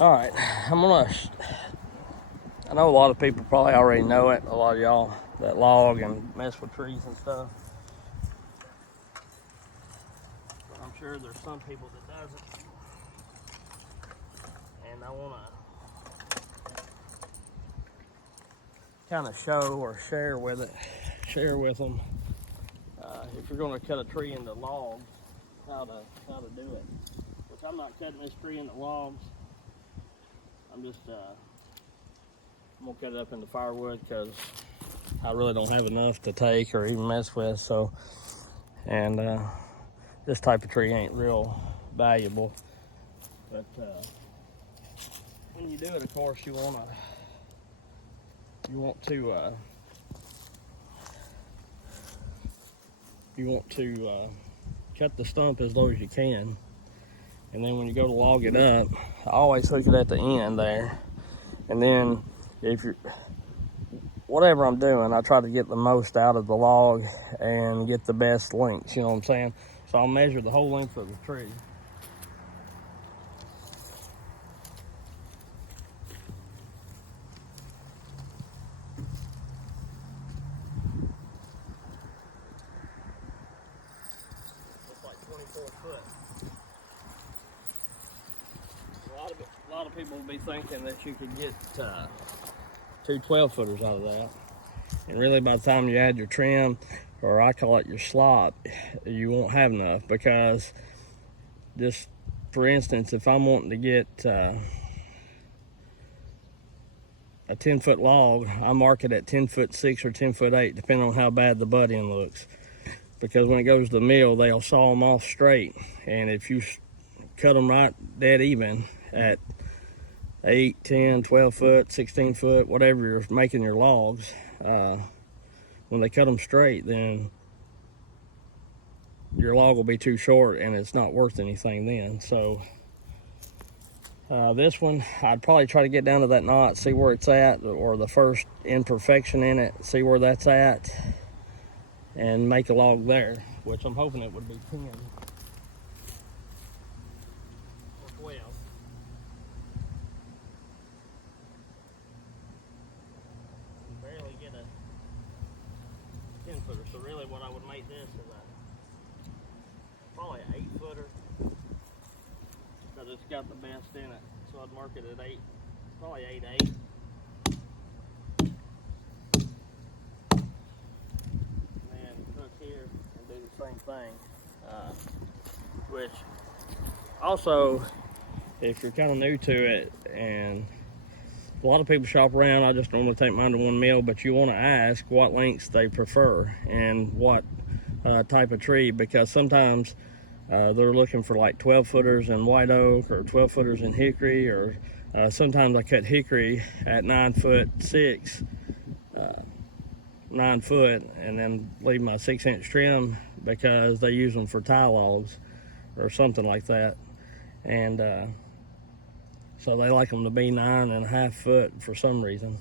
All right, I know a lot of people probably already know it, a lot of y'all that log and mess with trees and stuff. But I'm sure there's some people that doesn't. And I want to kind of show or share with them if you're going to cut a tree into logs, how to do it. Which I'm not cutting this tree into logs. I'm just I'm gonna cut it up into firewood because I really don't have enough to take or even mess with. So, and this type of tree ain't real valuable. But when you do it, of course, you want to cut the stump as low as you can, and then when you go to log it up, I always hook it at the end there, and then whatever I'm doing, I try to get the most out of the log and get the best lengths, you know what I'm saying? So I'll measure the whole length of the tree. It's like 24 foot. A lot of people will be thinking that you could get two 12-footers out of that. And really, by the time you add your trim, or I call it your slop, you won't have enough, because just for instance, if I'm wanting to get a 10-foot log, I mark it at 10'6" or 10'8", depending on how bad the butt end looks. Because when it goes to the mill, they'll saw them off straight, and if you cut them right dead even at 8, 10, 12 foot, 16 foot, whatever you're making your logs, when they cut them straight, then your log will be too short and it's not worth anything then. So this one, I'd probably try to get down to that knot, see where it's at, or the first imperfection in it, see where that's at, and make a log there, which I'm hoping it would be 10 or 12. Barely get a 10-footer, so really what I would make this is probably an 8-footer, because it's got the best in it. So I'd mark it at 8, probably 8'8". Hook here and do the same thing, which also, if you're kind of new to it, and a lot of people shop around, I just normally take mine to one mill, but you want to ask what lengths they prefer and what type of tree, because sometimes they're looking for like 12-footers in white oak or 12-footers in hickory, or sometimes I cut hickory at 9'6", 9 foot, and then leave my 6-inch trim because they use them for tie logs or something like that. And so they like them to be 9.5 foot for some reason,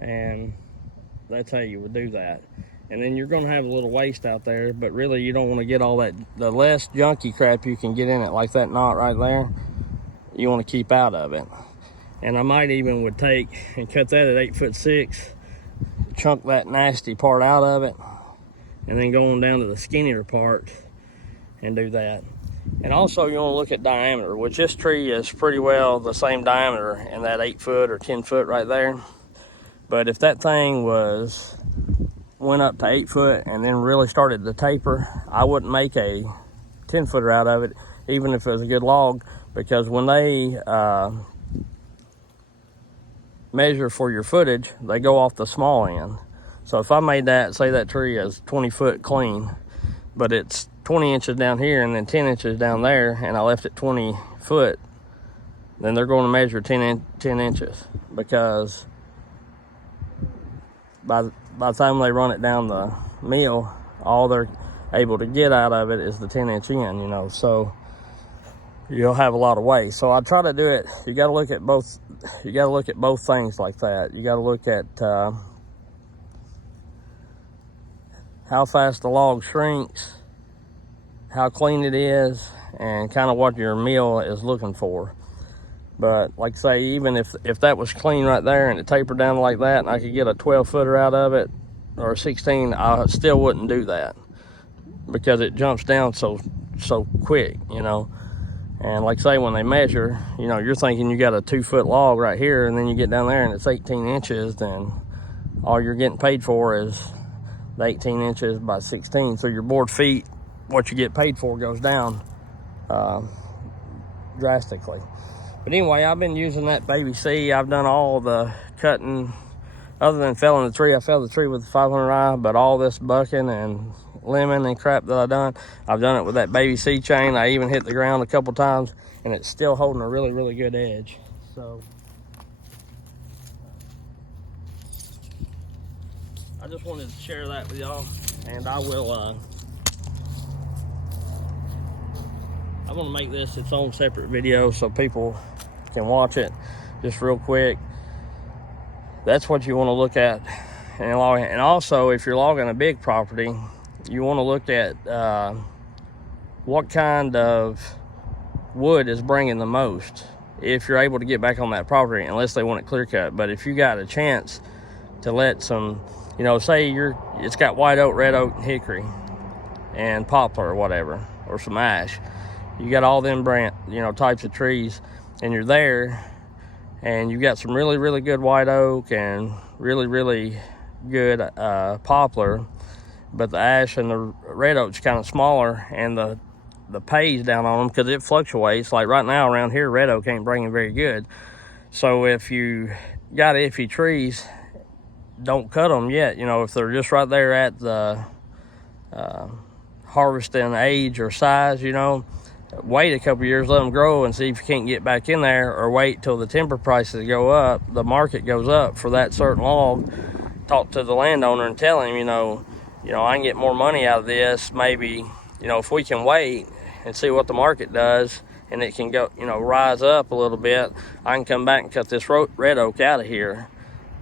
and that's how you would do that. And then you're going to have a little waste out there, but really you don't want to get all that, the less junky crap you can get in it, like that knot right there, you want to keep out of it. And I might even would take and cut that at 8'6", chunk that nasty part out of it, and then go on down to the skinnier part and do that. And also you want to look at diameter, which this tree is pretty well the same diameter in that 8 foot or 10 foot right there. But if that thing went up to 8 foot and then really started to taper, I wouldn't make a 10-footer out of it, even if it was a good log, because when they measure for your footage, they go off the small end. So if I made that, say that tree is 20 foot clean, but it's 20 inches down here and then 10 inches down there, and I left it 20 foot, then they're going to measure 10 inches, because by the time they run it down the mill, all they're able to get out of it is the 10-inch end, you know, so you'll have a lot of waste. So I try to do it, you got to look at both things like that. You got to look at how fast the log shrinks, how clean it is, and kind of what your mill is looking for. But like I say, even if that was clean right there and it tapered down like that and I could get a 12-footer out of it or a 16, I still wouldn't do that because it jumps down so quick, you know. And like I say, when they measure, you know, you're thinking you got a 2-foot log right here, and then you get down there and it's 18 inches, then all you're getting paid for is the 18 inches by 16. So your board feet, what you get paid for, goes down drastically. But anyway, I've been using that Baby C. I've done all the cutting, other than felling the tree. I felled the tree with the 500i, but all this bucking and lemon and crap that I've done it with that Baby C chain. I even hit the ground a couple times, and it's still holding a really, really good edge. So I just wanted to share that with y'all, and I will I'm gonna make this its own separate video so people can watch it just real quick. That's what you want to look at and logging. And also, if you're logging a big property, you want to look at what kind of wood is bringing the most, if you're able to get back on that property, unless they want it clear cut. But if you got a chance to let some, you know, say it's got white oak, red oak, and hickory, and poplar or whatever, or some ash, you got all them types of trees, and you're there, and you got some really, really good white oak and really, really good poplar, but the ash and the red oak's kind of smaller, and the pay's down on them because it fluctuates. Like right now around here, red oak ain't bringing very good. So if you got iffy trees, don't cut them yet. You know, if they're just right there at the harvesting age or size, you know, wait a couple years, let them grow, and see if you can't get back in there, or wait till the timber prices go up, the market goes up for that certain log. Talk to the landowner and tell him, you know, I can get more money out of this. Maybe, you know, if we can wait and see what the market does, and it can go, you know, rise up a little bit, I can come back and cut this red oak out of here,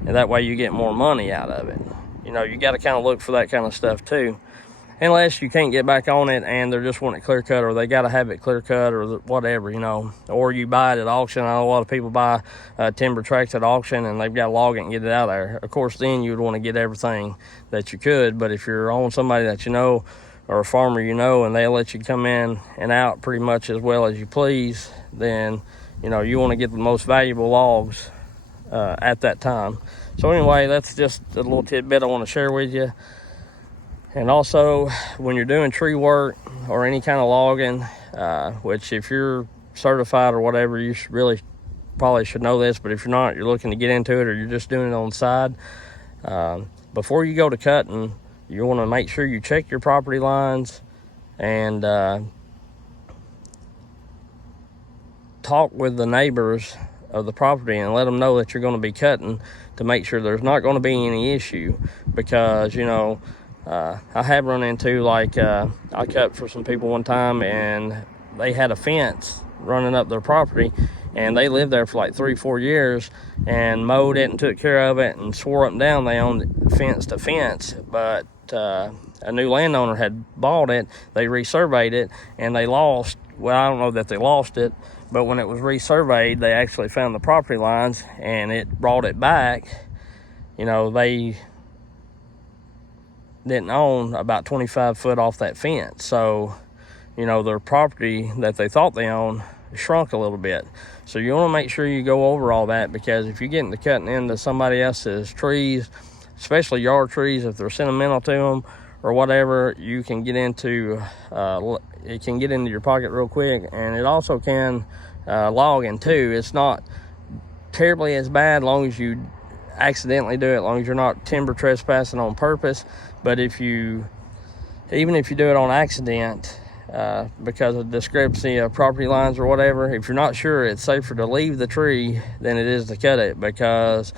and that way you get more money out of it. You know, you got to kind of look for that kind of stuff too. Unless you can't get back on it and they're just wanting it clear cut, or they got to have it clear cut, or whatever, you know. Or you buy it at auction. I know a lot of people buy timber tracts at auction and they've got to log it and get it out of there. Of course, then you would want to get everything that you could. But if you're on somebody that you know, or a farmer you know, and they'll let you come in and out pretty much as well as you please, then, you know, you want to get the most valuable logs at that time. So anyway, that's just a little tidbit I want to share with you. And also, when you're doing tree work or any kind of logging, which if you're certified or whatever, you probably should know this, but if you're not, you're looking to get into it, or you're just doing it on the side, before you go to cutting, you want to make sure you check your property lines and talk with the neighbors of the property and let them know that you're going to be cutting, to make sure there's not going to be any issue. Because, you know, I have run into, like, I cut for some people one time, and they had a fence running up their property, and they lived there for like 3-4 years and mowed it and took care of it and swore up and down they owned it fence to fence. But a new landowner had bought it, they resurveyed it, and they lost, well, I don't know that they lost it, but when it was resurveyed, they actually found the property lines, and it brought it back. You know, they didn't own about 25 foot off that fence. So, you know, their property that they thought they owned shrunk a little bit. So you want to make sure you go over all that, because if you get into cutting into somebody else's trees, especially yard trees, if they're sentimental to them or whatever, you can get into, it can get into your pocket real quick. And it also can logging too. It's not terribly as bad as long as you accidentally do it, as long as you're not timber trespassing on purpose. But even if you do it on accident, because of discrepancy of property lines or whatever, if you're not sure, it's safer to leave the tree than it is to cut it, because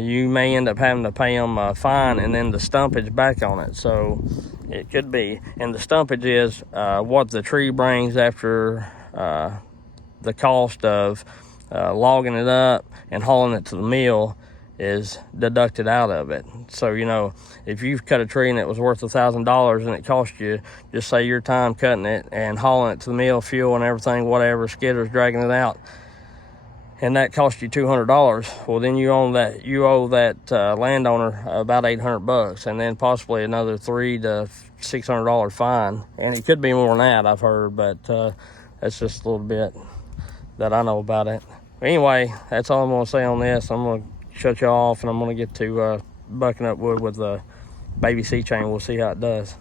you may end up having to pay them a fine and then the stumpage back on it. So it could be, and the stumpage is what the tree brings after the cost of logging it up and hauling it to the mill is deducted out of it. So, you know, if you've cut a tree and it was worth $1,000 and it cost you, just say your time cutting it and hauling it to the mill, fuel and everything, whatever, skidders dragging it out, and that cost you $200, well, then you owe that landowner about $800, and then possibly another $300 to $600 fine. And it could be more than that, I've heard, but that's just a little bit that I know about it. Anyway, that's all I'm going to say on this. I'm going to shut you off, and I'm going to get to bucking up wood with the baby C chain. We'll see how it does.